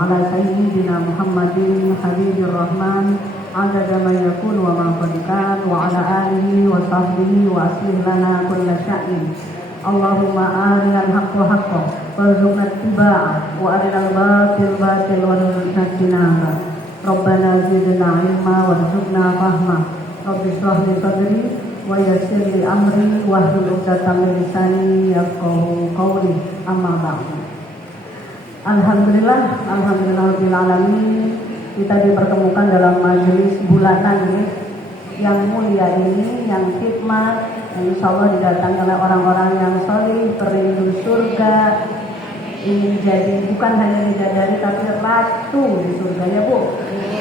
على سيدنا محمد حبيب الرحمن عدد ما يكون وما قد كان وعلى آله وصحبه وأصلح لنا كل شأن اللهم أرنا الحق حقا وارزقنا اتباعه وأرنا الباطل باطلا وارزقنا اجتنابه ربنا زدنا علما وارزقنا فهما رب اشرح لي صدري ويسر لي أمري واحلل عقدة من لساني يفقهوا قولي أما بعد. Alhamdulillahirabbil alamin, kita dipertemukan dalam majelis bulanan ini yang mulia ini, yang hikmat, yang insya Allah didatangi oleh orang-orang yang solih, perindu surga, ingin jadi bukan hanya bidadari tapi ratu di surga, ya Bu.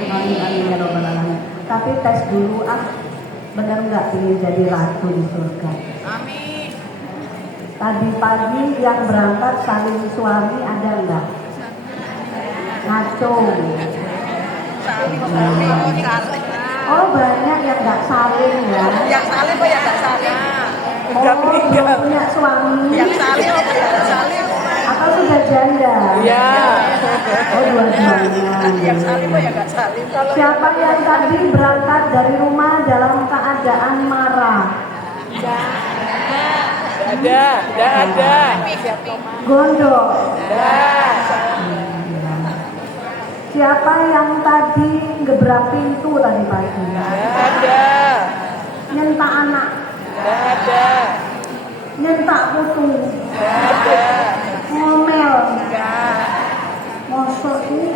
Amin amin ya robbal alamin. Tapi tes dulu, benar nggak ingin jadi ratu di surga? Amin. Tadi pagi yang berangkat saling suami ada nggak? Ngaco. Oh banyak yang nggak saling ya? Yang saling apa yang nggak saling? Belum punya suami. Yang saling apa yang nggak saling? Atau sudah janda? Iya. Oh dua-duanya. Yang saling apa yang nggak saling? Siapa yang tadi berangkat dari rumah dalam keadaan marah? Ada. Gondok. Ada. Siapa yang tadi gebrak pintu tadi pagi? Ada. Nyentak anak? Ada. Nyentak putu? Ada. Ngomel? Mosok sih?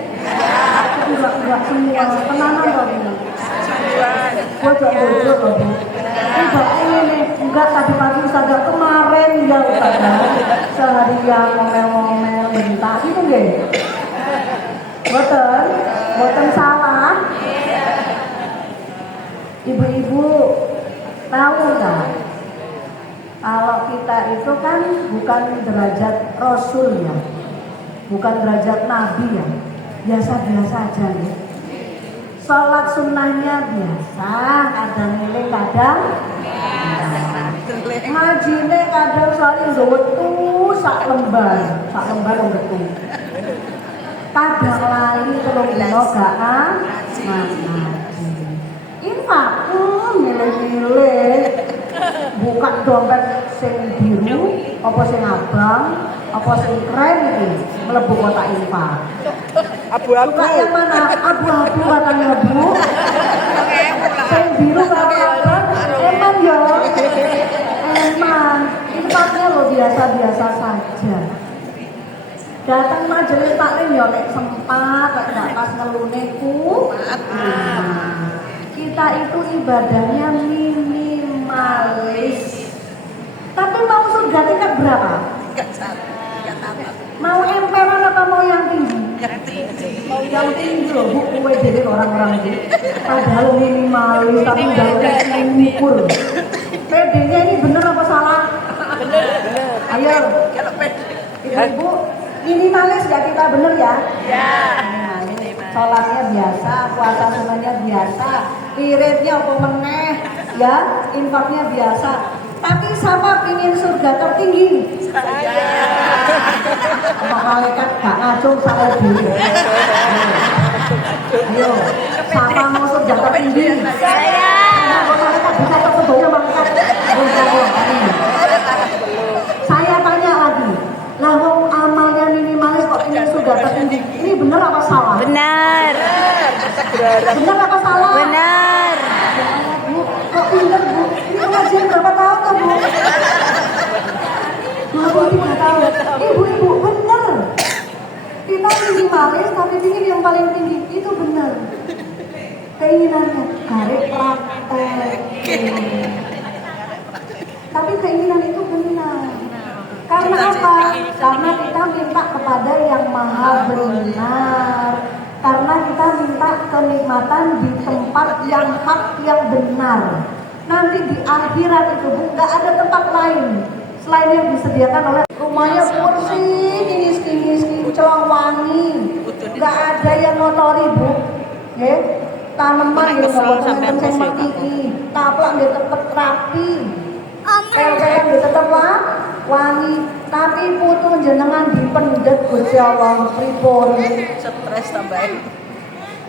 Enggak semua. Tenanan kok ini? Bocok-bocok kok Bu? Enggak ini, enggak tadi pagi saja kemarin ya Ustazah. Seharian ngomel-ngomel bentak gitu nggih. Boten salah. Ibu-ibu tahu nggak? Kalau kita itu kan bukan derajat Rasul ya, bukan derajat Nabi ya, biasa-biasa aja nih. Sholat sunnahnya biasa, kadang ngiling kadang ngajine kadang saling wetu sak lembar wetu. Kadang lali telung dino gak ngaji. Infak milih-milih buka dompet sing biru, apa sing abang, apa sing keren iki mlebu kotak infak. Abu-abu. Buka yang mana? Abu-abu katanya Bu. Sing biru karo abang, emang ya. Emang infaknya lo biasa-biasa saja. Datang majelis taklim ya nek sempat, nek gak pas ngelune ku. Kita itu ibadahnya minimalis. Tapi mau surga tingkat berapa? Mau emperan apa mau yang tinggi? Mau yang tinggi loh Bu, kowe dhewe orang-orang iki. Padahal minimalis tapi jalurnya mengukur. PD-nya ini bener apa salah? Bener. Ayo. Ibu, minimalis ya kita bener ya? Ya. Sholatnya biasa, puasa sunnahnya biasa, iritnya apa meneh, ya, infaknya biasa. Tapi siapa ingin surga tertinggi? Saya. Malaikat gak ngacung saya dulu. Ayo, siapa mau surga tertinggi? Saya. Malaikat bisa ketemu malaikat. Saya tanya lagi. Lah wong amalnya minimalis kok ingin surga tertinggi. Ini benar apa salah? Benar. Benar apa salah? Benar. Bu, kok pinter Bu? Ini pengajian berapa tahun tuh Bu? 23 tahun. Ibu-ibu benar. Kita minimalis tapi ingin yang paling tinggi itu benar. Keinginannya garis praktek. Tapi keinginan itu benar. Karena apa? Karena kita minta kepada yang maha benar. Karena kita minta kenikmatan di tempat yang hak, yang benar. Nanti di akhirat itu Bu, gak ada tempat lain selain yang disediakan oleh rumahnya kursi, kinis, kinclong, wangi. Gak ada yang ngotori Bu. Ya, tanaman yang ngotori, taplak dia tetap rapi. Pel-pelan dia tetap wangi, tapi putu jenengan dipendet Gusti Allah pripun? Stres tambahin.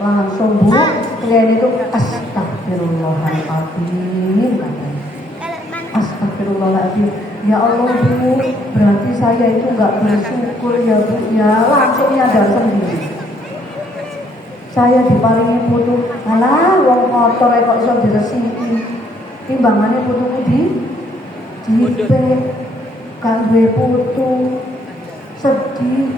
Langsung Bu, kalian itu astagfirullahaladzim. Astagfirullahaladzim. Ya Allah Bu, berarti saya itu nggak bersyukur ya Bu. Ya langsung nyadar sendiri. Saya diparingi putu, alah wong kotor kok iso diresiki. Timbangannya putuku jipet, gak duwe putu, sedih.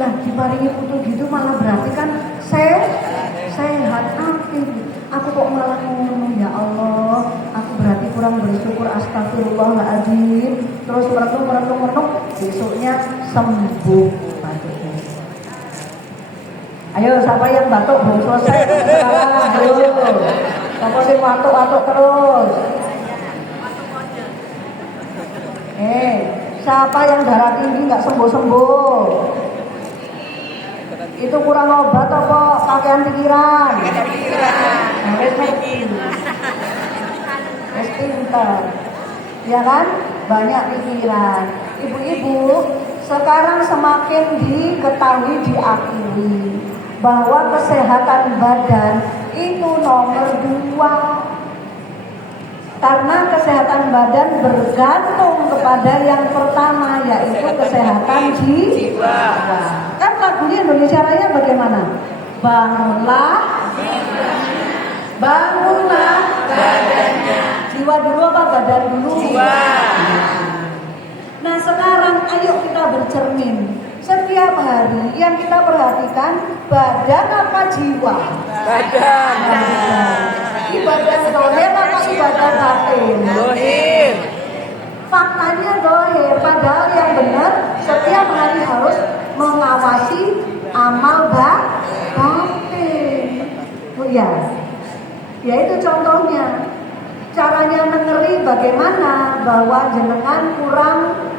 Lah diparingi putu gitu malah berarti kan sehat aktif. Aku kok malah ngomong ya Allah, aku berarti kurang bersyukur, astagfirullahaladzim. Terus merenung, besoknya sembuh. Ayo siapa yang batuk belum selesai? Ayo. Siapa sih batuk terus? Siapa yang darah tinggi nggak sembuh? Itu kurang obat apa pakaian pikiran? Wes pinter. Ya kan? Banyak pikiran. Ibu-ibu, sekarang semakin diketahui, diakui bahwa kesehatan badan itu nomor 2. Karena kesehatan badan bergantung kepada yang pertama, yaitu kesehatan jiwa. Kan lagunya Indonesia Raya bagaimana? Bangunlah badannya. Jiwa dulu apa badan dulu? Jiwa. Nah sekarang ayo kita bercermin. Setiap hari yang kita perhatikan badan apa jiwa? Badan. Ibadah zahir apa ibadah batin? Zahir. Faktanya zahir, padahal yang benar setiap hari harus mengawasi amal batin. Oh ya, ya itu contohnya. Caranya mengeri bagaimana bahwa jenengan kurang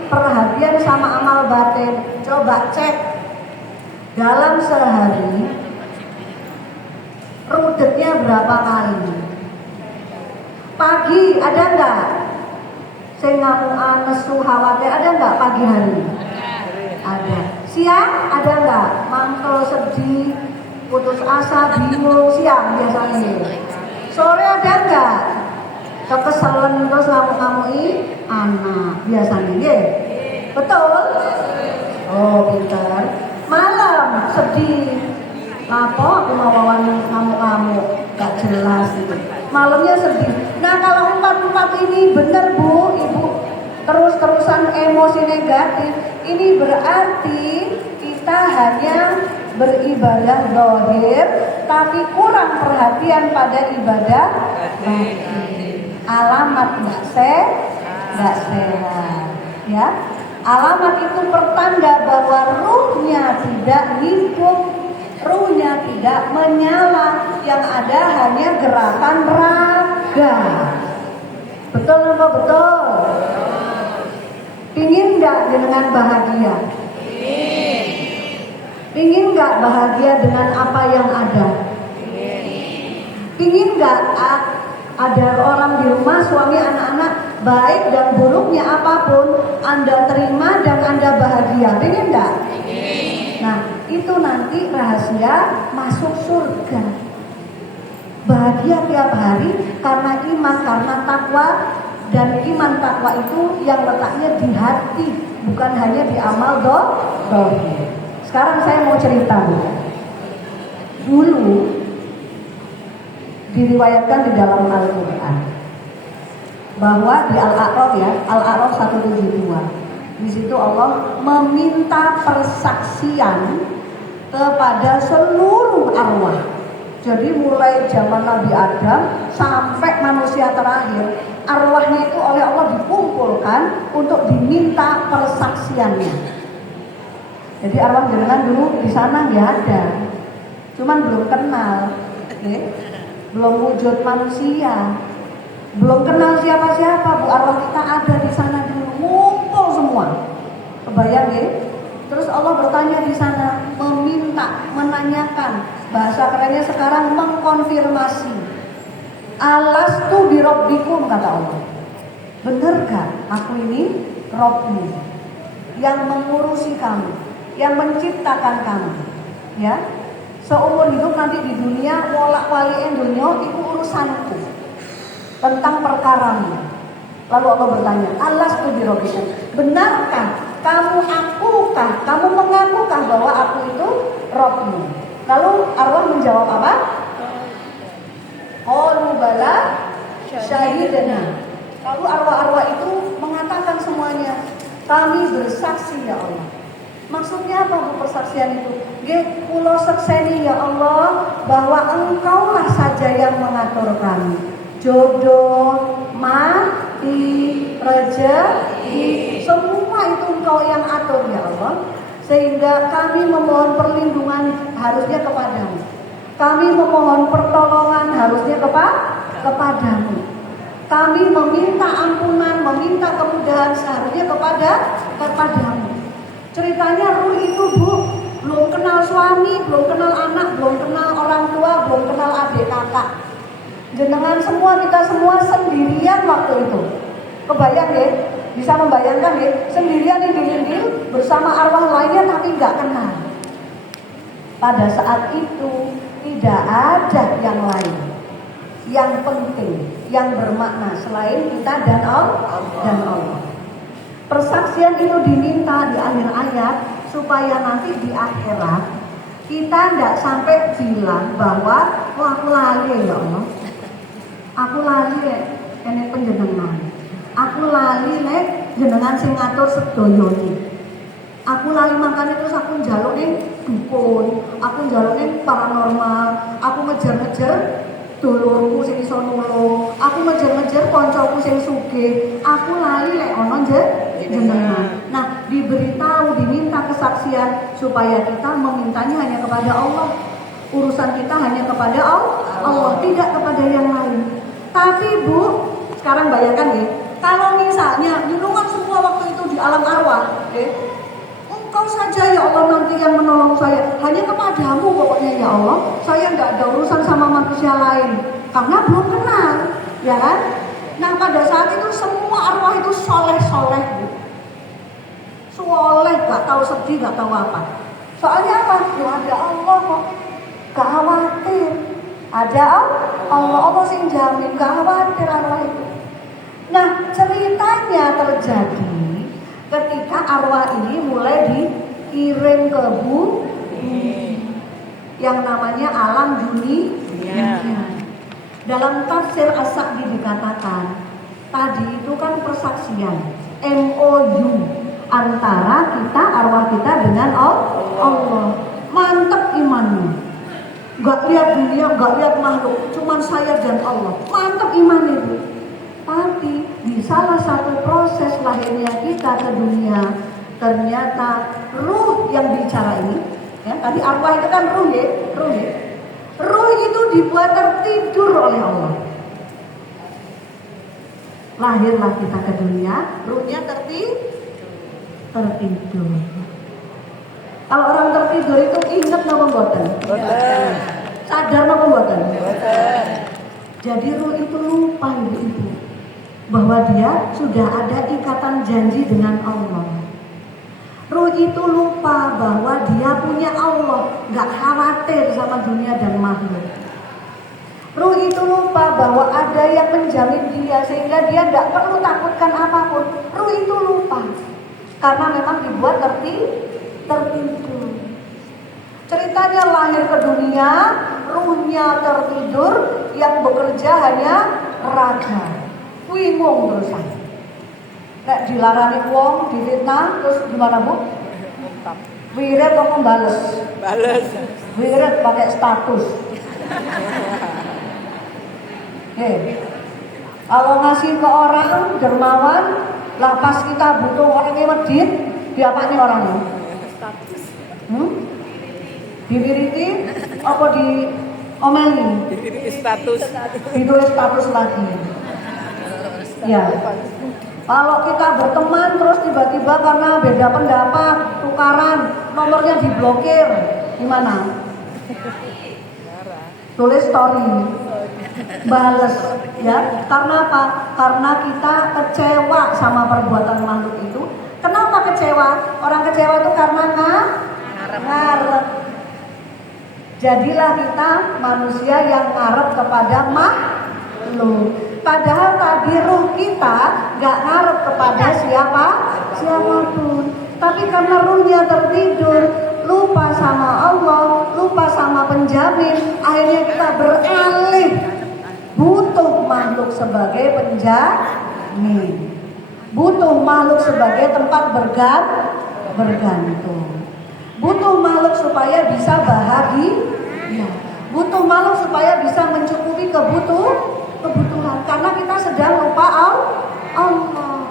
perhatian sama amal batin. Coba cek dalam sehari rudetnya berapa kali. Pagi ada enggak? Saya ngamuan, nesu, khawatir ada enggak pagi hari? Ada. Siang ada enggak? Mangkel, sedih, putus asa, bingung, siang biasanya. Sore ada enggak? Kekesalan terus ngamuk-ngamui anak biasanya ya. Betul? Oh pintar. Malam sedih. Apa aku mau ngamuk-ngamuk? Gak jelas gitu. Malamnya sedih. Nah kalau empat ini benar Bu, Ibu terus-terusan emosi negatif, ini berarti kita hanya beribadah zahir tapi kurang perhatian pada ibadah batin. Alamat nggak sehat, ya. Alamat itu pertanda bahwa ruhnya tidak hidup, ruhnya tidak menyala, yang ada hanya gerakan raga. Betul apa betul? Pingin nggak dengan bahagia? Pingin nggak bahagia dengan apa yang ada? Pingin nggak ada orang di rumah, suami, anak-anak, baik dan buruknya apapun Anda terima dan Anda bahagia? Pengen enggak? Nah itu nanti rahasia masuk surga. Bahagia tiap hari karena iman, karena takwa. Dan iman takwa itu yang letaknya di hati, bukan hanya di amal zahir. Sekarang saya mau cerita. Dulu diriwayatkan di dalam Al-Quran bahwa di Al-A'raf ya, Al-A'raf 172, di situ Allah meminta persaksian kepada seluruh arwah. Jadi mulai zaman Nabi Adam sampai manusia terakhir, arwahnya itu oleh Allah dikumpulkan untuk diminta persaksiannya. Jadi arwah jenengan dulu di sana nggak ada, cuman belum kenal, belum wujud manusia, belum kenal siapa-siapa. Bu, arwah kita ada di sana dulu, ngumpul semua. Kebayang ya? Terus Allah bertanya di sana, meminta, menanyakan, bahasa kerennya sekarang mengkonfirmasi. Alastu birabbikum, kata Allah. Benarkah aku ini Robmu, yang mengurusi kamu, yang menciptakan kamu. Ya, seumur hidup nanti di dunia wolak wali dunia itu urusanku tentang perkaramu. Lalu Allah bertanya, alastu birabbikum, benarkah kamu akukah, kamu mengakukah bahwa aku itu Robmu? Lalu arwah menjawab apa? Qalu bala syahidna. Lalu arwah-arwah itu mengatakan semuanya, kami bersaksi ya Allah. Maksudnya apa bu persaksian itu? Nggih kula sekseni ya Allah bahwa Engkaulah saja yang mengatur kami. Jodoh, mati, rezeki, semua itu Engkau yang atur ya Allah. Sehingga kami memohon perlindungan harusnya kepadamu. Kami memohon pertolongan harusnya kepadamu. Kami meminta ampunan, meminta kemudahan seharusnya kepadamu. Ceritanya Ruh itu bu, belum kenal suami, belum kenal anak, belum kenal orang tua, belum kenal adik kakak. Jenengan semua, kita semua sendirian waktu itu. Kebayang ya? Bisa membayangkan ya? Sendirian di bersama arwah lainnya tapi nggak kenal. Pada saat itu tidak ada yang lain yang penting, yang bermakna selain kita dan Allah. Persaksian itu diminta di akhir ayat supaya nanti di akhirat kita tidak sampai bilang bahwa aku lali ya Allah, aku lali enek penjenengan, aku lali jenengan sing ngatur sedoyo iki. Aku lali makan itu aku njaluk ning dukun, aku njaluk ning paranormal, aku ngejar-ngejar dulurku sing iso nulung, aku ngejar-ngejar koncoku sing sugih, aku lali lek ono jenengan. Nah, diberitahu, diminta kesaksian supaya kita memintanya hanya kepada Allah. Urusan kita hanya kepada Allah, tidak kepada yang lain. Tapi Bu, sekarang bayangkan ya, kalau misalnya nyulungan semua waktu itu di alam arwah, Engkau saja ya Allah nanti yang menolong saya. Hanya kepadamu pokoknya ya Allah. Saya nggak ada urusan sama manusia lain. Karena belum kenal, ya kan? Nah pada saat itu semua arwah itu soleh-soleh. Soleh, nggak tahu sedih, nggak tahu apa. Soalnya apa? Ya ada Allah kok. Gak khawatir. Ada Allah sing jamin, gak khawatir arwah itu. Nah ceritanya terjadi ketika arwah ini mulai dikirim ke bumi yang namanya alam dunia. Dalam tafsir As-Sa'di dikatakan tadi itu kan persaksian MOU antara kita arwah kita dengan Allah. Mantap imannya. Gak lihat dunia, gak lihat makhluk, cuman saya dan Allah. Mantap iman itu. Tapi di salah satu proses lahirnya kita ke dunia, ternyata ruh yang bicara ini, ya, tadi arwah itu kan ruh ya. Ruh itu dibuat tertidur oleh Allah. Lahirlah kita ke dunia, ruhnya tertidur. Kalau orang tertidur itu ingat nama mboten? Sadar nama mboten? Jadi ruh itu lupa ibu-ibu bahwa dia sudah ada ikatan janji dengan Allah. Ruh itu lupa bahwa dia punya Allah, gak khawatir sama dunia dan makhluk. Ruh itu lupa bahwa ada yang menjamin dia sehingga dia gak perlu takutkan apapun. Ruh itu lupa karena memang dibuat tertidur. Ceritanya lahir ke dunia, ruhnya tertidur, yang bekerja hanya raga. Wimung terusan. Nek dilarani wong, difitnah, terus gimana Bu? Wirid kok bales. Wirid pakai status. Kalau ngasih ke orang dermawan, lah pas kita butuh orang yang medit, diapanya orangnya? Status. Diwiriti apa diomeli? Diwiriti status. Ditulis status lagi. Ya. Kalau kita berteman terus tiba-tiba karena beda pendapat, tukaran, nomornya diblokir, gimana? tulis story, bales, ya. Karena apa? Karena kita kecewa sama perbuatan makhluk itu. Kenapa kecewa? Orang kecewa itu karena ngarep. Jadilah kita manusia yang ngarep kepada makhluk. Padahal tadi ruh kita gak ngarep kepada siapapun. Tapi karena ruhnya tertidur, lupa sama Allah, lupa sama penjamin, akhirnya kita beralih butuh makhluk sebagai penjamin, butuh makhluk sebagai tempat bergantung, butuh makhluk supaya bisa bahagia, butuh makhluk supaya bisa mencukupi kebutuhan, karena kita sedang lupa Allah.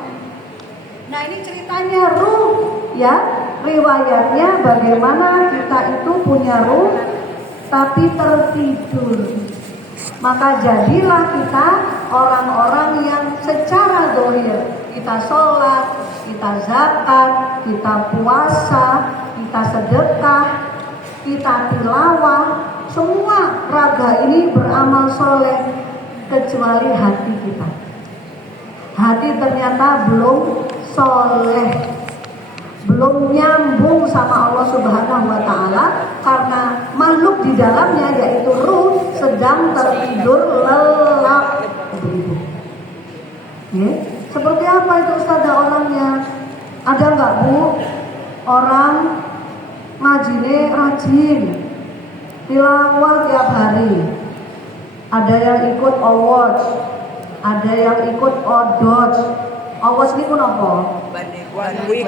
Nah, ini ceritanya ruh, ya, riwayatnya bagaimana kita itu punya ruh tapi tertidur. Maka jadilah kita orang-orang yang secara zahir, kita sholat, kita zakat, kita puasa, kita sedekah, kita tilawah, semua raga ini beramal soleh kecuali hati kita. Hati ternyata belum soleh, belum nyambung sama Allah Subhanahu wa Ta'ala, karena makhluk di dalamnya yaitu ruh sedang tertidur lelap. Seperti apa itu Ustazah orangnya? Ada nggak Bu orang ngajine rajin, tilawah tiap hari? Ada yang ikut awards, ada yang ikut odot. Awas ini pun apa? One week,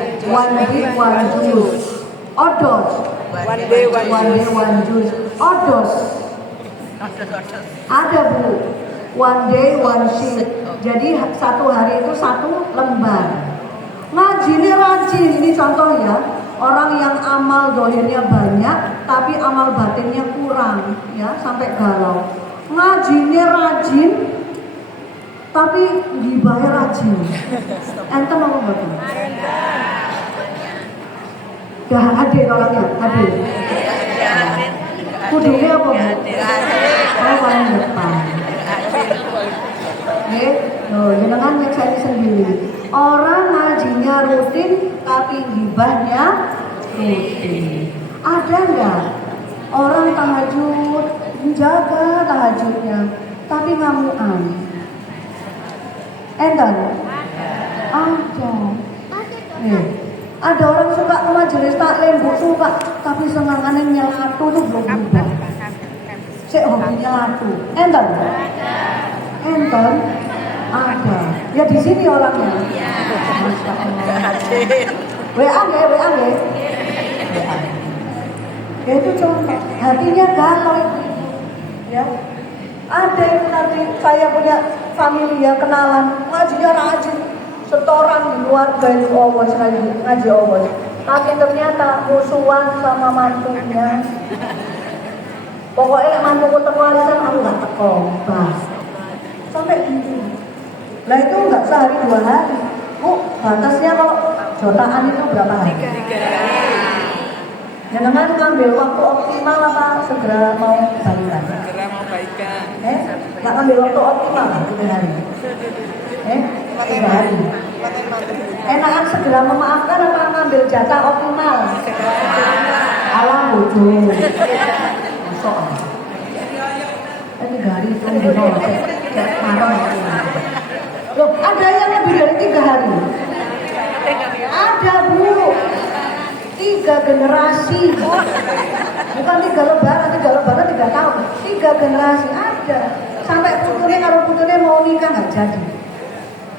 one juice. Odos. One day, one juice. Odos. Ada Bu. One day, one sheet. Jadi satu hari itu satu lembar. Ngaji rajin. Ini contoh ya. Orang yang amal dohirnya banyak, tapi amal batinnya kurang, ya, sampai galau. Ngaji rajin, tapi gibahnya rajin. Ente mau betul? Dah ada orangnya, ada. Kudunya apa Bu? Oh, paling depan. Jangan nyeksa sendiri. Orang ngajinya rutin, tapi gibahnya rutin. Ada nggak orang tahajud, menjaga tahajudnya, tapi ngamuan? Enggak? Ada. Ada orang suka ke majelis taklim, Bu, suka, tapi senangannya nyelatu tuh belum berubah. Saya hobi nyelatu. Enggak? Enggak? Ada. Ya di sini orangnya. WA nggih. Ya itu contoh. Hatinya galau itu. Ya. Ada yang nanti saya punya familia kenalan ngajinya rajin, setoran di luar dari awas ngaji awas, tapi ternyata musuhan sama mantunya. Pokoknya mantuku teko warisan aku gak teko, bas sampai gitu. Lah itu nggak sehari 2 hari Bu, batasnya kalau jotaan itu berapa hari? 3 hari. Jangan ngambil waktu optimal apa segera mau baikan? Segera mau baikan. Nggak ngambil waktu optimal 3 hari. 3 hari. Enakan segera memaafkan apa ngambil jatah optimal? Alah bodoh. Masuk. 3 hari itu loh, ada yang lebih dari 3 hari. Ada Bu. 3 generasi. Bukan 3 lebaran 3 tahun. 3 generasi ada. Sampai putune karo putune mau nikah nggak jadi.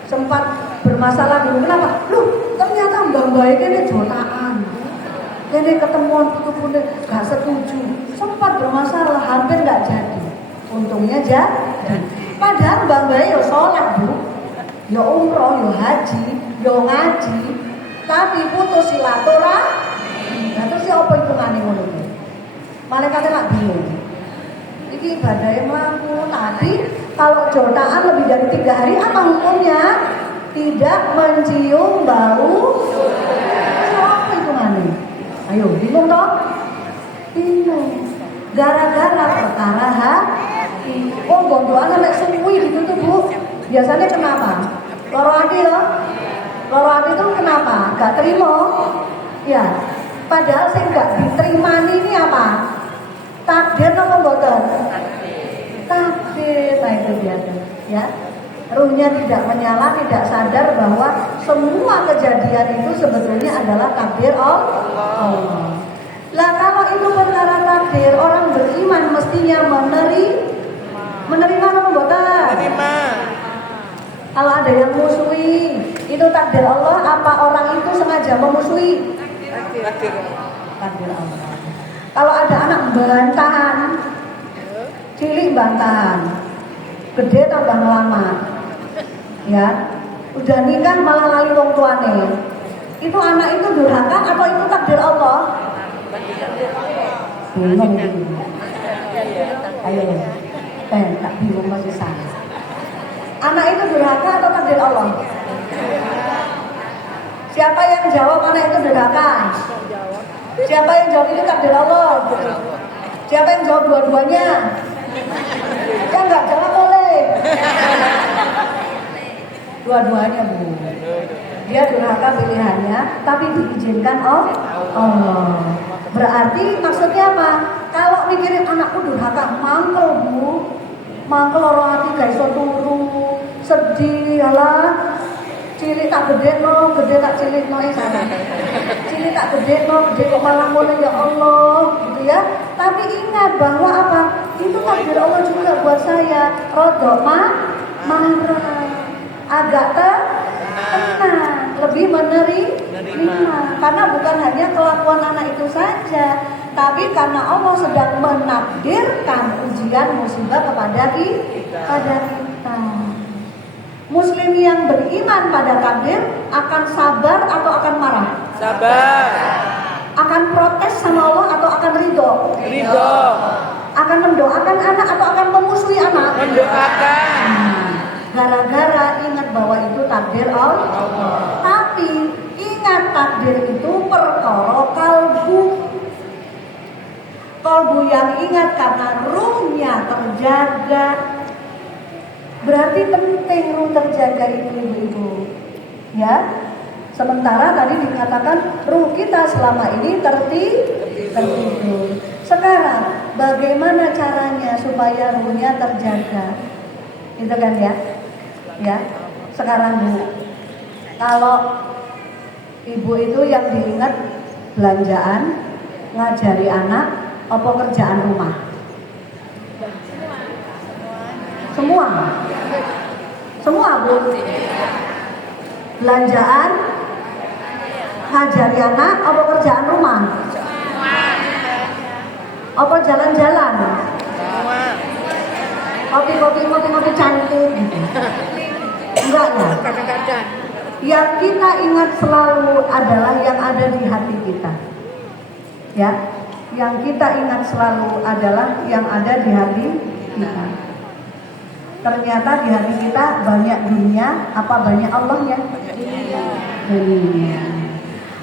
Sempat bermasalah dulu. Kenapa? Loh, ternyata mbak-mbak ini jotaan. Ini ketemuan putu-putu nggak setuju. Sempat bermasalah, hampir nggak jadi. Untungnya jadi. Padahal mbak-mbak ya sholat Bu, ya umroh, ya haji, ya ngaji, tapi putus silaturahmi. Nah terus ya apa hitungannya ngono iki? Malaikatnya lak bingung. Iki ibadah yang melaku, tapi kalau jotaan lebih dari 3 hari apa hukumnya? Tidak mencium bau surga. Apa hitungannya? Ayo bingung toh? Bingung. Gara-gara perkara hati. Oh, gondoan sampai suwi gitu tuh Bu. Biasanya kenapa? Loro hati loh. Loro hati itu kenapa? Gak terima. Ya. Padahal saya gak diterima ini apa? Takdir apa mboten? Takdir. Nah itu dia tuh, ya. Ruhnya tidak menyala, tidak sadar bahwa semua kejadian itu sebetulnya adalah takdir Allah. Lah kalau itu perkara takdir, orang beriman mestinya menerima apa mboten? Menerima. Kalau ada yang musuhi, itu takdir Allah apa orang itu sengaja memusuhi? Takdir. Takdir Allah. Kalau ada anak bantahan, cilik bantahan, gede tambah ngelamar. Ya, udah nikah malah lali wong tuane. Itu anak itu durhaka atau itu takdir Allah? Bingung itu. Ayo, tak bingung masih salah. Anak itu durhaka atau takdir Allah? Siapa yang jawab anak itu durhaka? Siapa yang jawab itu takdir Allah? Siapa yang jawab dua-duanya? Ya enggak, jangan boleh. Dua-duanya Bu. Dia durhaka pilihannya, tapi diizinkan Allah. Berarti maksudnya apa? Kalau mikirin anakku durhaka, mangkel Bu, mangkel orang hati gak iso turu, sedih, alah. Cilik tak gede no, gede tak cilik no sana. Cilik tak gede no, gede kok malah mulai ya Allah, gitu ya. Tapi ingat bahwa apa? Itu takdir Allah juga buat saya. Rodok marah. Agak tenang, lebih menerima, karena bukan hanya kelakuan anak itu saja, tapi karena Allah sedang menakdirkan ujian musibah kepada kita. Muslim yang beriman pada takdir akan sabar atau akan marah? Sabar. Akan protes sama Allah atau akan ridho? Ridho. Akan mendoakan anak atau akan memusuhi anak? Mendoakan. Gara-gara ingat bahwa itu takdir Allah. Tapi ingat takdir itu perkara kalbu. Kalbu yang ingat karena ruhnya terjaga. Berarti penting ruh terjaga itu ibu-ibu. Ya. Sementara tadi dikatakan ruh kita selama ini tertidur. Sekarang bagaimana caranya supaya ruhnya terjaga? Itu kan ya. Ya, sekarang Bu, kalau ibu itu yang diingat belanjaan, ngajari anak, apa kerjaan rumah? Semua Bu. Belanjaan, ngajari anak, apa kerjaan rumah? Apa jalan-jalan? Kopi cantik gitu. Enggak ya. Kadang-kadang. Yang kita ingat selalu adalah yang ada di hati kita. Ya, yang kita ingat selalu adalah yang ada di hati kita. Ternyata di hati kita banyak dunia, apa banyak Allahnya? Dunia.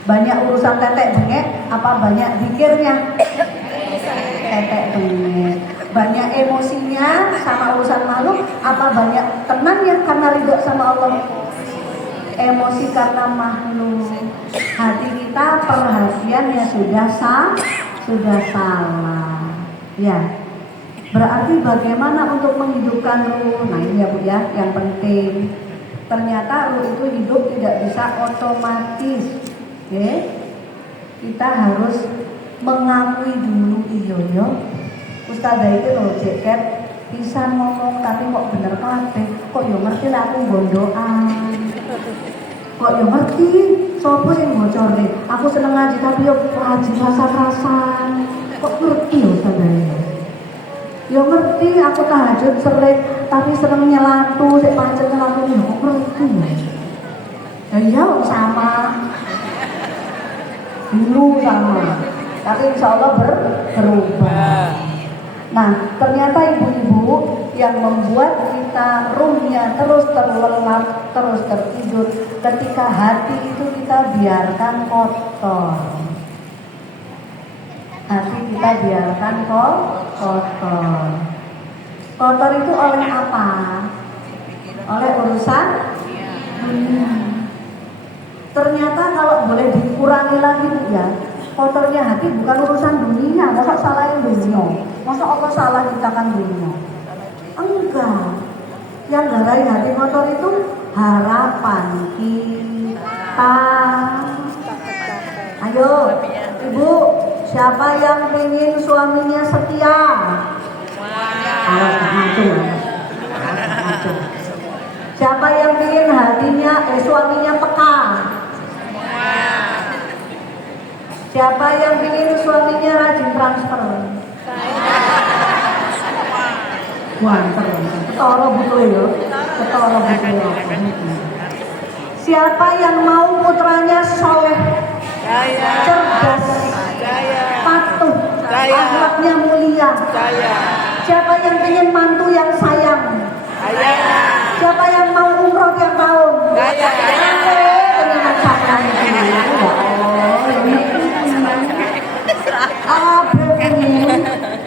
Banyak urusan tetek bengek, apa banyak zikirnya? Tetek bengek. Banyak emosinya sama urusan makhluk, apa banyak tenangnya karena ridho sama Allah? Emosi karena makhluk. Hati kita perhatiannya sudah salah. Ya. Berarti bagaimana untuk menghidupkan ruh? Nah ini ya Bu ya, yang penting. Ternyata ruh itu hidup tidak bisa otomatis. Okay? Kita harus mengakui dulu iyo. Ustazah itu loh ceket bisa ngomong tapi kok bener kabeh. Kok yo ngerti lah aku gondoan. Kok yo ngerti sopo sing bocorne. Aku seneng ngaji tapi yo rajin rasa-rasan. Kok ngerti yo Ustazah? Yo ngerti aku tahajud sering tapi seneng nyelatu, sik pancen nyelatu yo kok ngerti. Ya iya sama. Dulu sama. Tapi insya Allah berubah. Nah, ternyata ibu-ibu yang membuat kita ruhnya terus terlelap, terus tertidur ketika hati itu kita biarkan kotor. hati kita biarkan kotor. Kotor itu oleh apa? Oleh urusan dunia. Ternyata kalau boleh dikurangi lagi ya, kotornya hati bukan urusan dunia. Masa salahin dunia? Masa Allah salah ciptakan dunia? Enggak. Yang garai hati kotor itu harapan kita. Ayo, Ibu, siapa yang ingin suaminya setia? Siapa yang ingin suaminya peka? Siapa yang ingin suaminya rajin transfer? Ketara betul ya. Siapa yang mau putranya soleh, cerdas, patuh, akhlaknya mulia? Siapa yang ingin mantu yang sayang? Siapa yang mau umroh tiap tahun?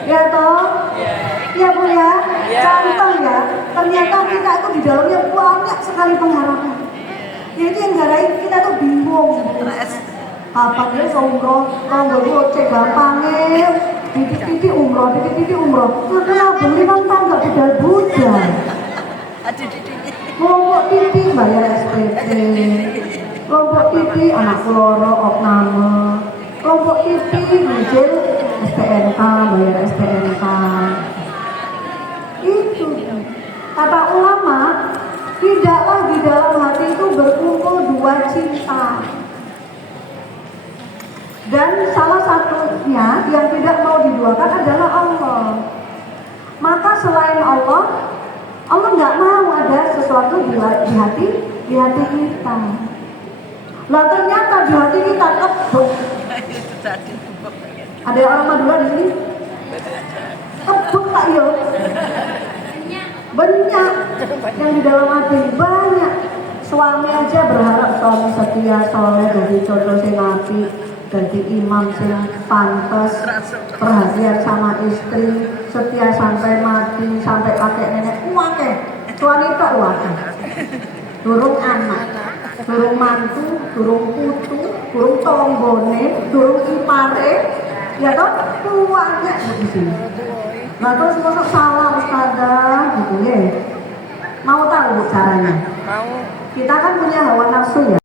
Ya toh? Ya Bu ya? Contoh ya, ternyata kita itu di dalamnya banyak sekali pengharapan. Jadi yang garai kita tuh bingung. Apa dia umroh? Kalau gue cek gampangnya, titik-titik umroh. Karena beli kan tangga budal. Kelompok titik bayar SPP, kelompok titik anak loro opname, kelompok titik ngijil SPNK bayar SPNK. Itu kata ulama, tidaklah di dalam hati itu berkumpul dua cinta. Dan salah satunya yang tidak mau diduakan adalah Allah. Maka selain Allah nggak mau ada sesuatu di hati kita. Lah ternyata di hati kita kebuk. Ada orang Madura di sini? Kebuk Pak yo. Banyak yang di dalam hati banyak. Suami aja berharap suami setia, soleh, jadi contoh sing apik, jadi imam sing pantes, perhatian sama istri, setia sampai mati, sampai kakek nenek, uake, suami tak uake, durung anak, durung mantu, durung putu, durung tonggone, durung ipare, ya toh, uake di sini. Nggak tahu semua salah Ustazah, gitu ya. Mau tahu caranya? Mau. Kita kan punya hawa nafsu ya.